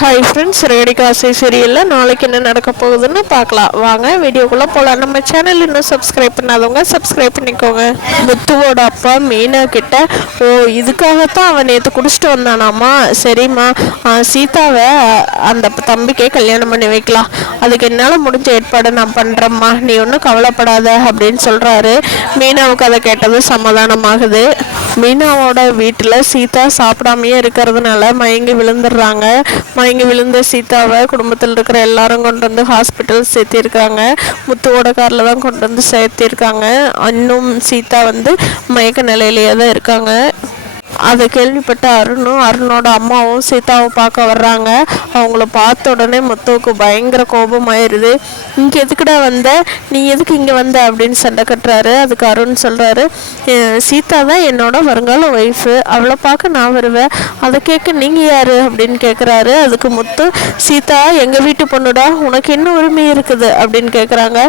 Hi friends, ரேடிகாசை சீரியலில் நாளைக்கு என்ன நடக்க போகுதுன்னு பார்க்கலாம். வாங்க வீடியோக்குள்ளே போகலாம். நம்ம சேனல் இன்னும் சப்ஸ்கிரைப் பண்ணாதவங்க சப்ஸ்கிரைப் பண்ணிக்கோங்க. முத்துவோட அப்பா மீனா கிட்ட, ஓ இதுக்காகத்தான் அவன் நேற்று குடிச்சிட்டு வந்தானாமா, சரிம்மா சீதாவை அந்த தம்பிக்கே கல்யாணம் பண்ணி வைக்கலாம், அதுக்கு என்னால் முடிஞ்ச ஏற்பாடு நான் பண்ணுறேம்மா, நீ ஒன்றும் கவலைப்படாத அப்படின்னு சொல்கிறாரு. மீனாவுக்கு அதை கேட்டது சமாதானமாகுது. மீனாவோட வீட்டில் சீதா சாப்பிடாமையே இருக்கிறதுனால மயங்கி விழுந்துடுறாங்க. மயங்கி விழுந்த சீதாவை குடும்பத்தில் இருக்கிற எல்லாரும் கொண்டு வந்து ஹாஸ்பிட்டல் சேர்த்திருக்காங்க. முத்துவோட காரில் தான் கொண்டு வந்து சேர்த்திருக்காங்க. இன்னும் சீதா வந்து மயக்க நிலையிலேயே தான் இருக்காங்க. அதை கேள்விப்பட்ட அருணோட அம்மாவும் சீதாவை பார்க்க வர்றாங்க. அவங்கள பார்த்த உடனே முத்துவுக்கு பயங்கர கோபமாயிருது. இங்கே எதுக்குடா வந்த, நீ எதுக்கு இங்கே வந்த அப்படின்னு சண்டை கட்டுறாரு. அதுக்கு அருண் சொல்கிறாரு, சீதா தான் என்னோட வருங்கால ஒய்ஃபு, அவளை பார்க்க நான் வருவேன், அதை கேட்க நீங்கள் யார் அப்படின்னு கேட்குறாரு. அதுக்கு முத்து, சீதா எங்கள் வீட்டு பொண்ணுடா, உனக்கு என்ன உரிமை இருக்குது அப்படின்னு கேட்குறாங்க.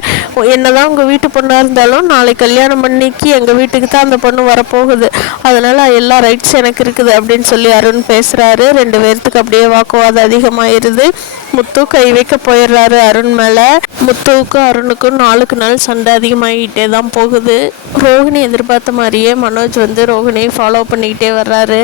என்னதான் உங்கள் வீட்டு பொண்ணாக இருந்தாலும் நாளைக்கு கல்யாணம் பண்ணிக்கு எங்கள் வீட்டுக்கு தான் அந்த பொண்ணு வரப்போகுது, அதனால் எல்லா ரைட்ஸ் எனக்கு இருக்குது அப்படின்னு சொல்லி அருண் பேசுகிறாரு. ரெண்டு பேர்த்துக்கு அப்படியே வாக்குவாதம் அதிகமாயிருது. முத்து கை வைக்க போயிடுறாரு அருண் மேலே. முத்துவுக்கும் அருணுக்கும் நாளுக்கு நாள் சண்டை அதிகமாகிட்டே தான் போகுது. ரோஹிணி எதிர்பார்த்த மாதிரியே மனோஜ் வந்து ரோஹிணியை ஃபாலோ பண்ணிக்கிட்டே வர்றாரு.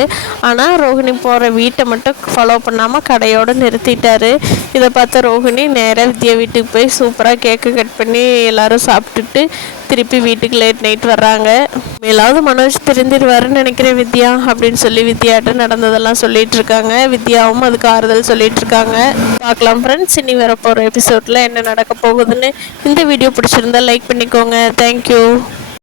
ஆனால் ரோஹிணி போகிற வீட்டை மட்டும் ஃபாலோ பண்ணாமல் கடையோடு நிறுத்திட்டாரு. இதை பார்த்த ரோஹிணி நேராக வித்யா வீட்டுக்கு போய் சூப்பராக கேக்கு கட் பண்ணி எல்லோரும் சாப்பிட்டுட்டு திருப்பி வீட்டுக்கு லேட் நைட் வர்றாங்க. மேலாவது மனோஜ் திருந்திடுவாருன்னு நினைக்கிறேன் வித்யா அப்படின்னு சொல்லி வித்யாட்ட நடந்ததெல்லாம் சொல்லிட்டு இருக்காங்க. வித்யாவும் அதுக்கு ஆறுதல் சொல்லிட்டு இருக்காங்க. பார்க்கலாம் ஃப்ரெண்ட்ஸ், இனி வரப்போகிற எபிசோடில் என்ன நடக்க போகுதுன்னு. இந்த வீடியோ பிடிச்சிருந்தா லைக் பண்ணிக்கோங்க. தேங்க்யூ.